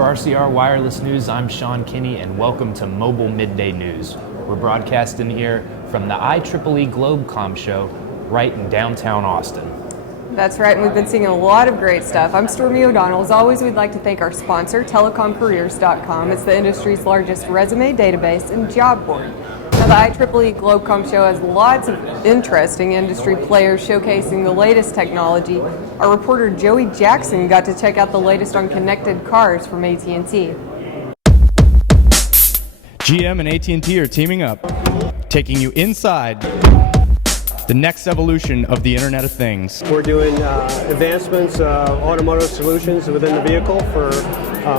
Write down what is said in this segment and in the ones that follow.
For RCR Wireless News, I'm Sean Kinney, and welcome to Mobile Midday News. We're broadcasting here from the IEEE Globecom show right in downtown Austin. That's right, and we've been seeing a lot of great stuff. I'm Stormy O'Donnell. As always, we'd like to thank our sponsor, telecomcareers.com. It's the industry's largest resume database and job board. Now, the IEEE Globecom show has lots of interesting industry players showcasing the latest technology. Our reporter Joey Jackson got to check out the latest on connected cars from AT&T. GM and AT&T are teaming up, taking you inside the next evolution of the Internet of Things. We're doing advancements of automotive solutions within the vehicle for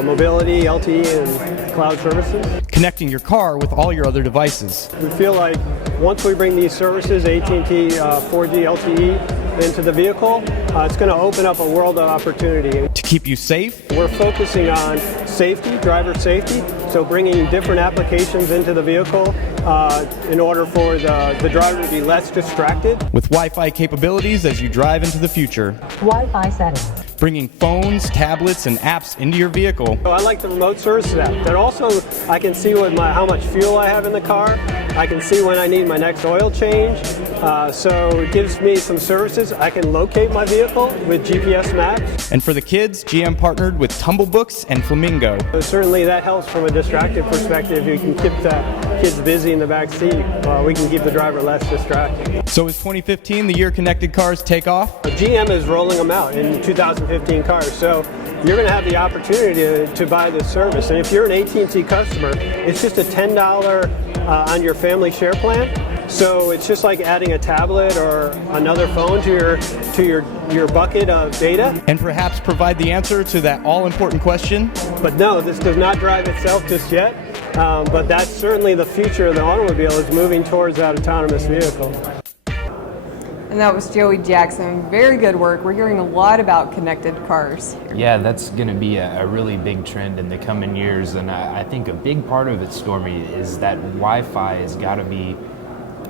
mobility, LTE, and cloud services. Connecting your car with all your other devices. We feel like once we bring these services, AT&T 4G LTE, into the vehicle, it's going to open up a world of opportunity. To keep you safe. We're focusing on safety, driver safety, so bringing different applications into the vehicle in order for the driver to be less distracted. With Wi-Fi capabilities as you drive into the future. Wi-Fi settings. Bringing phones, tablets, and apps into your vehicle. So I like the remote service of that. But also, I can see how much fuel I have in the car. I can see when I need my next oil change. So it gives me some services. I can locate my vehicle with GPS maps. And for the kids, GM partnered with Tumble Books and Flamingo. So certainly that helps from a distracted perspective. You can keep the kids busy in the back seat. We can keep the driver less distracted. So is 2015 the year connected cars take off? GM is rolling them out in 2015 cars. So you're going to have the opportunity to buy this service. And if you're an AT&T customer, it's just a $10 on your family share plan. So it's just like adding a tablet or another phone to your bucket of data. And perhaps provide the answer to that all-important question. But no, this does not drive itself just yet. But that's certainly the future of the automobile, is moving towards that autonomous vehicle. And that was Joey Jackson. Very good work. We're hearing a lot about connected cars. Yeah, that's going to be a really big trend in the coming years, and I think a big part of it, Stormy, is that Wi-Fi has got to be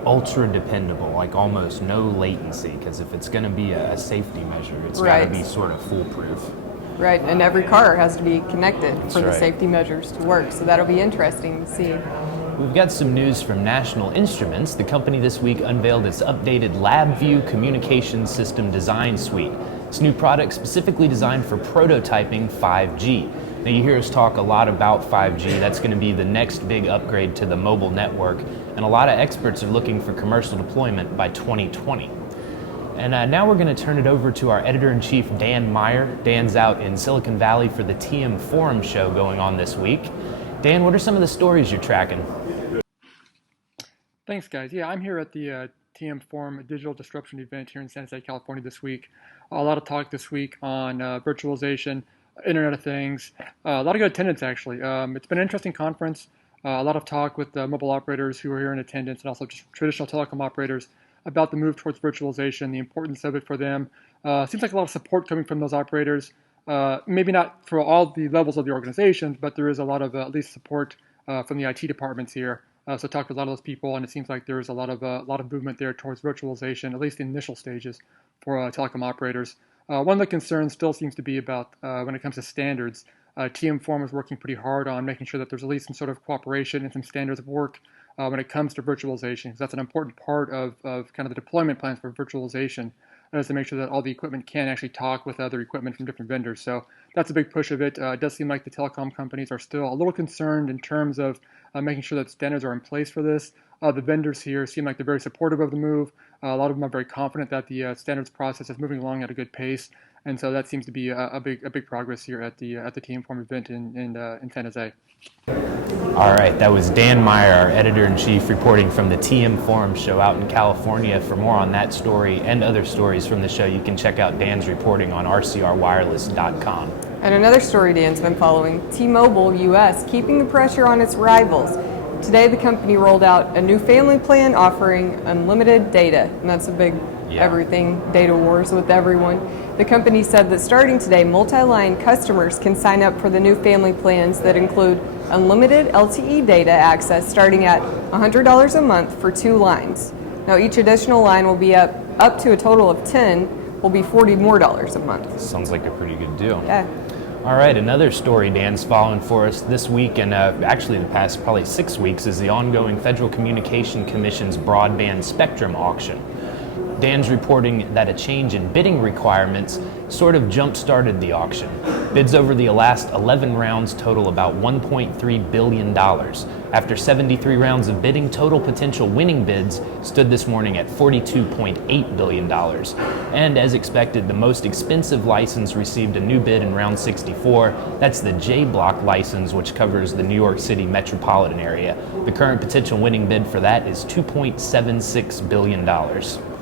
ultra dependable, like almost no latency, because if it's going to be a safety measure, it's got to be sort of foolproof. Right, and every car has to be connected for the right. safety measures to work, so that'll be interesting to see. We've got some news from National Instruments. The company this week unveiled its updated LabVIEW Communications System Design Suite. It's a new product specifically designed for prototyping 5G. Now, you hear us talk a lot about 5G. That's going to be the next big upgrade to the mobile network, and a lot of experts are looking for commercial deployment by 2020. And now we're going to turn it over to our editor-in-chief, Dan Meyer. Dan's out in Silicon Valley for the TM Forum show going on this week. Dan, what are some of the stories you're tracking? Thanks, guys. Yeah, I'm here at the TM Forum Digital Disruption event here in San Jose, California this week. A lot of talk this week on virtualization, Internet of Things, a lot of good attendance, actually. It's been an interesting conference. A lot of talk with mobile operators who are here in attendance, and also just traditional telecom operators about the move towards virtualization, the importance of it for them. Seems like a lot of support coming from those operators. Maybe not for all the levels of the organizations, but there is a lot of at least support from the IT departments here. So talked with a lot of those people, and it seems like there's a lot of movement there towards virtualization, at least in initial stages for telecom operators. One of the concerns still seems to be about when it comes to standards. TM Forum is working pretty hard on making sure that there's at least some sort of cooperation and some standards of work when it comes to virtualization, because that's an important part of kind of the deployment plans for virtualization, is to make sure that all the equipment can actually talk with other equipment from different vendors. So that's a big push of it. It does seem like the telecom companies are still a little concerned in terms of making sure that standards are in place for this. The vendors here seem like they're very supportive of the move. A lot of them are very confident that the standards process is moving along at a good pace, and so that seems to be a big progress here at the TM Forum event in San Jose. All right, that was Dan Meyer, our editor-in-chief, reporting from the TM Forum show out in California. For more on that story and other stories from the show, you can check out Dan's reporting on rcrwireless.com. And another story Dan's been following, T-Mobile US keeping the pressure on its rivals. Today the company rolled out a new family plan offering unlimited data, and that's a big everything data wars with everyone. The company said that starting today, multi-line customers can sign up for the new family plans that include unlimited LTE data access starting at $100 a month for 2 lines. Now each additional line will be up to a total of 10, will be $40 more a month. Sounds like a pretty good deal. Yeah. All right, another story Dan's following for us this week, and actually the past probably 6 weeks, is the ongoing Federal Communication Commission's broadband spectrum auction. Dan's reporting that a change in bidding requirements sort of jump-started the auction. Bids over the last 11 rounds total about $1.3 billion. After 73 rounds of bidding, total potential winning bids stood this morning at $42.8 billion. And as expected, the most expensive license received a new bid in round 64. That's the J Block license, which covers the New York City metropolitan area. The current potential winning bid for that is $2.76 billion.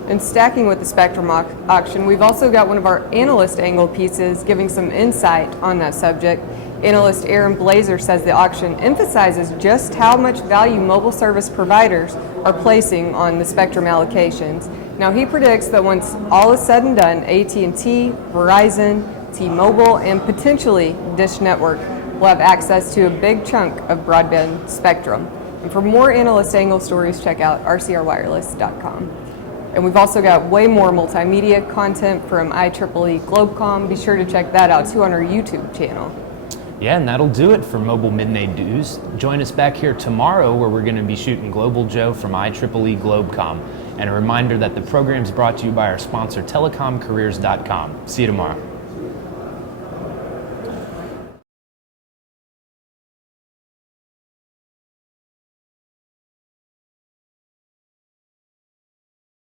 And stacking with the spectrum auction, we've also got one of our analyst angle pieces giving some insight on that subject. Analyst Aaron Blazer says the auction emphasizes just how much value mobile service providers are placing on the spectrum allocations. Now he predicts that once all is said and done, AT&T, Verizon, T-Mobile, and potentially Dish Network will have access to a big chunk of broadband spectrum. And for more analyst angle stories, check out rcrwireless.com. And we've also got way more multimedia content from IEEE Globecom. Be sure to check that out too on our YouTube channel. Yeah, and that'll do it for Mobile Midday News. Join us back here tomorrow where we're going to be shooting Global Joe from IEEE Globecom. And a reminder that the program's brought to you by our sponsor, telecomcareers.com. See you tomorrow.